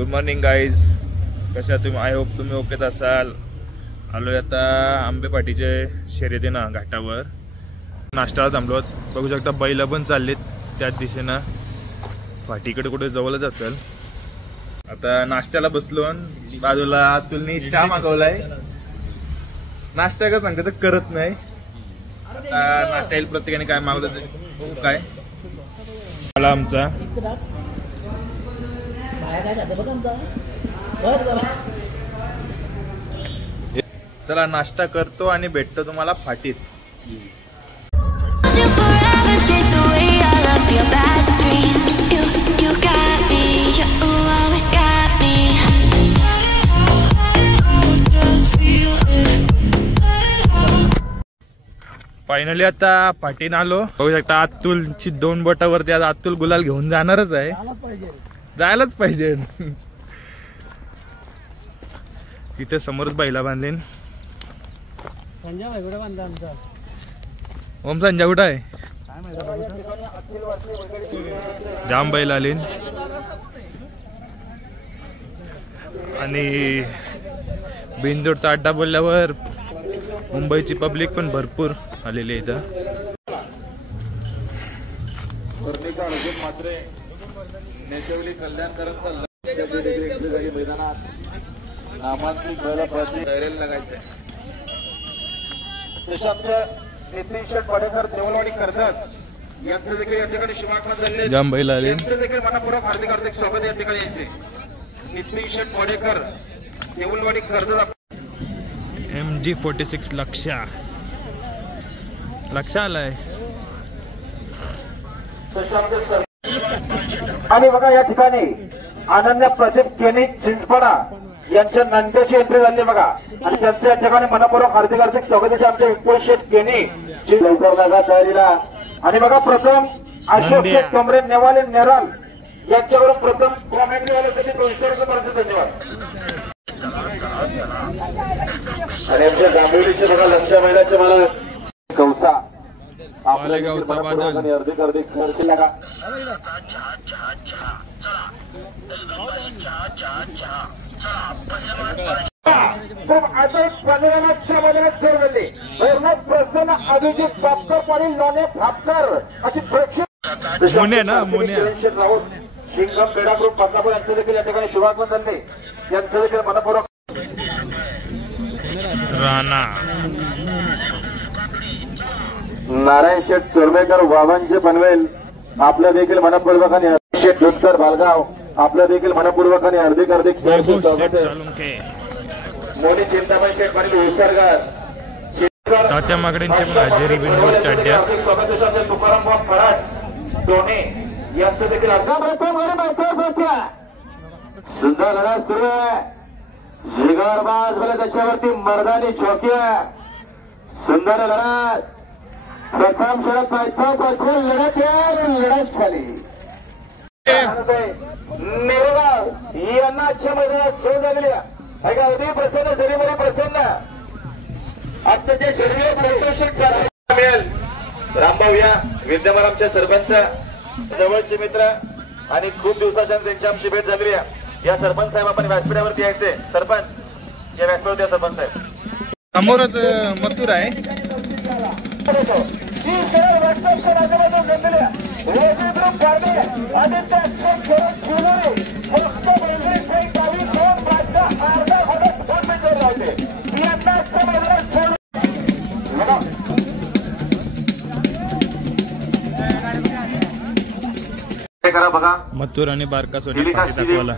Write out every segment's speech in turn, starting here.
Good morning guys, कशा तुम्ही? I hope तुम्ही ओकेत असाल. आलोय आता आंबेपाटीचे शर्यतीनं घाटावर. नाश्त्याला थांबलो. बघू शकता बैल पण चाललेत त्याच दिशेनं. पाठीकडे कुठे जवळच असेल. आता नाश्त्याला बसलो. बाजूला अतुलनी चहा मागवलाय. नाश्ता का सांगते तर करत नाही. आता नाश्ता येईल प्रत्येकाने काय मागवलं ते काय मला आमचा चला नाश्ता करतो आणि भेटतो तुम्हाला फाटीत. फायनली आता फाटीन आलो. बघू शकता अतुलची 2 बोटावरती आज अतुल गुलाल घेऊन जाणारच आहे. जायलाच पाहिजे. इथे समोरच बैला बांधलेन. ओम संजय कुठं आहे? जाम बैल आले आणि बिंदूरचा अड्डा बोलल्यावर मुंबईची पब्लिक पण भरपूर आलेली आहे इथं. जाम बैल आले. मनपूर्वक हार्दिक हार्दिक स्वागत या ठिकाणी यायचे. नितीन शेठ वडेकर देऊळवाडी कर्जत. MG46 लक्ष आलाय. आणि बघा या ठिकाणी अनन्य प्रदीप केनी चिंचपडा यांच्या नंद्याची एंट्री झाली बघा. आणि त्यांच्या या ठिकाणी मनपूर्वक हार्दिक हार्दिक स्वागत आमचे विपुल शेठ केनी लवकर लागा तयारीला. आणि बघा प्रथम अशोक शेठ कमरे नेवाले नेराल यांच्याकडून प्रथम कॉमेंट्री वाल्यासाठी 200 रुपये पर्यंत धन्यवाद. आणि आमच्या गांभीरीचे बघा लक्ष महिन्याचे मला कौसा आपल्या गावचा बादल हार्दिक हार्दिक खर्च लागा. प्रसन्न अभिजित बापकर पाटील लोणे भापकर अशी प्रेक्षक राहुल शिंगम पेडा ग्रुप बदलापूर यांचं देखील या ठिकाणी शुभागमन झाले. यांचं देखील मनपूर्वक राणा नारायण शेठ चोरमेकर वावांचे पनवेल आपलं देखील मनपूर्वकाने शेठ लुटकर बालगाव आपलं देखील मनपूर्वकाने हार्दिक हार्दिक मोनी चिंतामण शेठ पाटील विसरगार तात्या मागडेंचे पण हजेरी बिंदूरच्या अड्ड्यात. तुकाराम फराट दोने यांचं देखील सुंदर लढा सुरू आहे. जिगरबाज बोले त्याच्यावरती मर्दानी चौक्या. सुंदर लढा प्रथम शरद पायथन लढत झाली. नेरगाव यांना आजच्या मैदानात सोड झालेली आहे. अगदी प्रसन्न शरीर प्रसन्न आजच्या शरीर मिळेल. रामभाऊ या विद्यमान आमच्या सरपंच जवळचे मित्र आणि खूप दिवसाच्या त्यांची आमची भेट झालेली आहे. या सरपंच साहेब आपण व्यासपीठावरती यायचे. सरपंच या व्यासपीठावरती या सरपंच साहेब समोरच मथुर आहे. करा बघा मथुर आणि बारका सोनी दाखवला.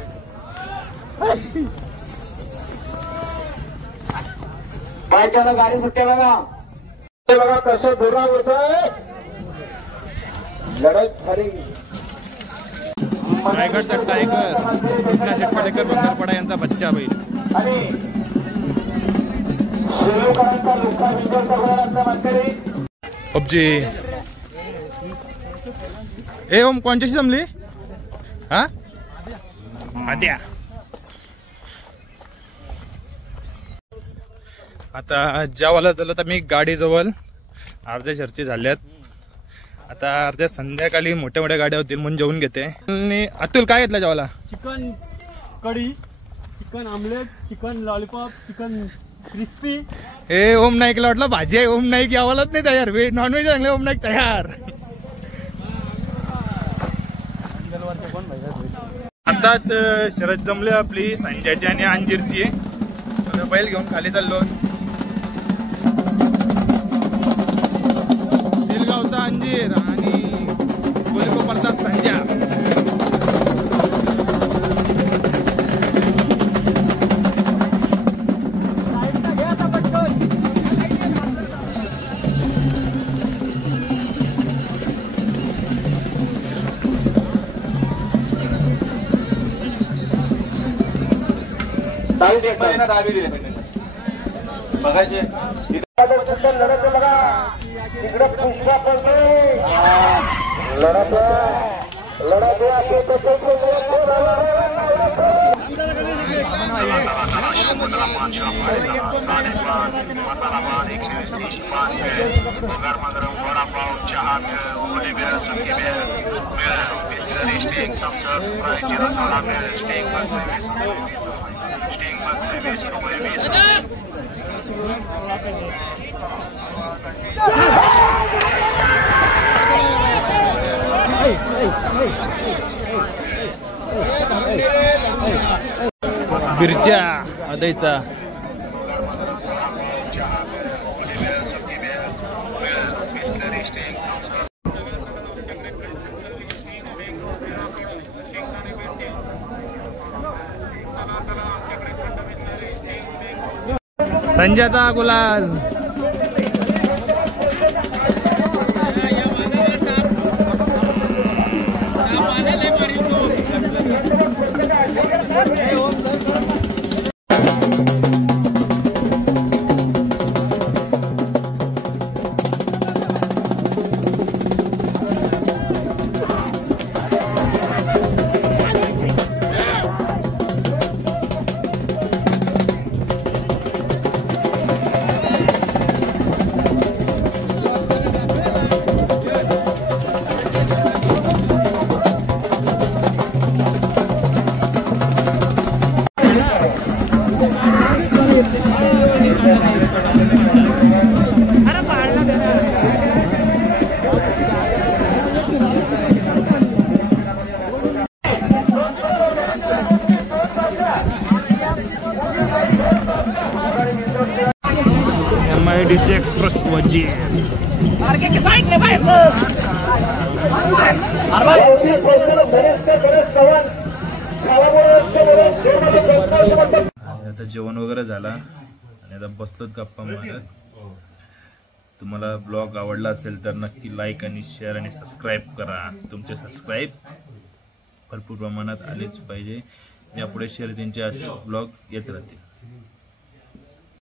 काय केलं गाडी सुट्ट्या बघा. बघा कसं धुरा होत लढत झाली. रायगडचा टायगर शेटपाडेकर बंगरपाडा यांचा बच्चा बैल. आणि शिरोकरांचा लुका विजय मंत्री पबजी. ए ओम कोणच्याशी जमली? हा आद्या. आता जेवायला झालं तर मी गाडी जवळ अर्ध्या शर्ती झाल्यात. आता अर्ध्या संध्याकाळी मोठ्या मोठ्या गाड्या होतील म्हणून जेवून घेते. आणि अतुल काय घेतला जेवायला? Chicken kadhi, chicken omelette, chicken lollipop, chicken crispy. ए ओम नाईकला वाटलं भाजी आहे. ओम नाईक यावालाच नाही तयार. नॉनव्हेज आणले ओम नाईक तयार. आताच शरद जमले आपली संजयची आणि अंजीरची. बैल घेऊन खाली चाललो. शिलगावचा अंजीर आणि कोलीकोपरचा संजय. दहावी दिले बघायचे लढत बघा तिकडे पुष्पा पडते लढत बिरच्या अदयचा. संजयचा गुलाल. MIDC एक्सप्रेस वजी. आता जेवण वगैरे झाला आणि आता बसलोत गप्पा मारत. तुम्हाला ब्लॉग आवडला असेल तर नक्की लाईक आणि शेअर आणि सबस्क्राईब करा. तुमचे सबस्क्राईब भरपूर प्रमाणात आलेच पाहिजे. यापुढे शर्यतींचे असे ब्लॉग येत राहतील.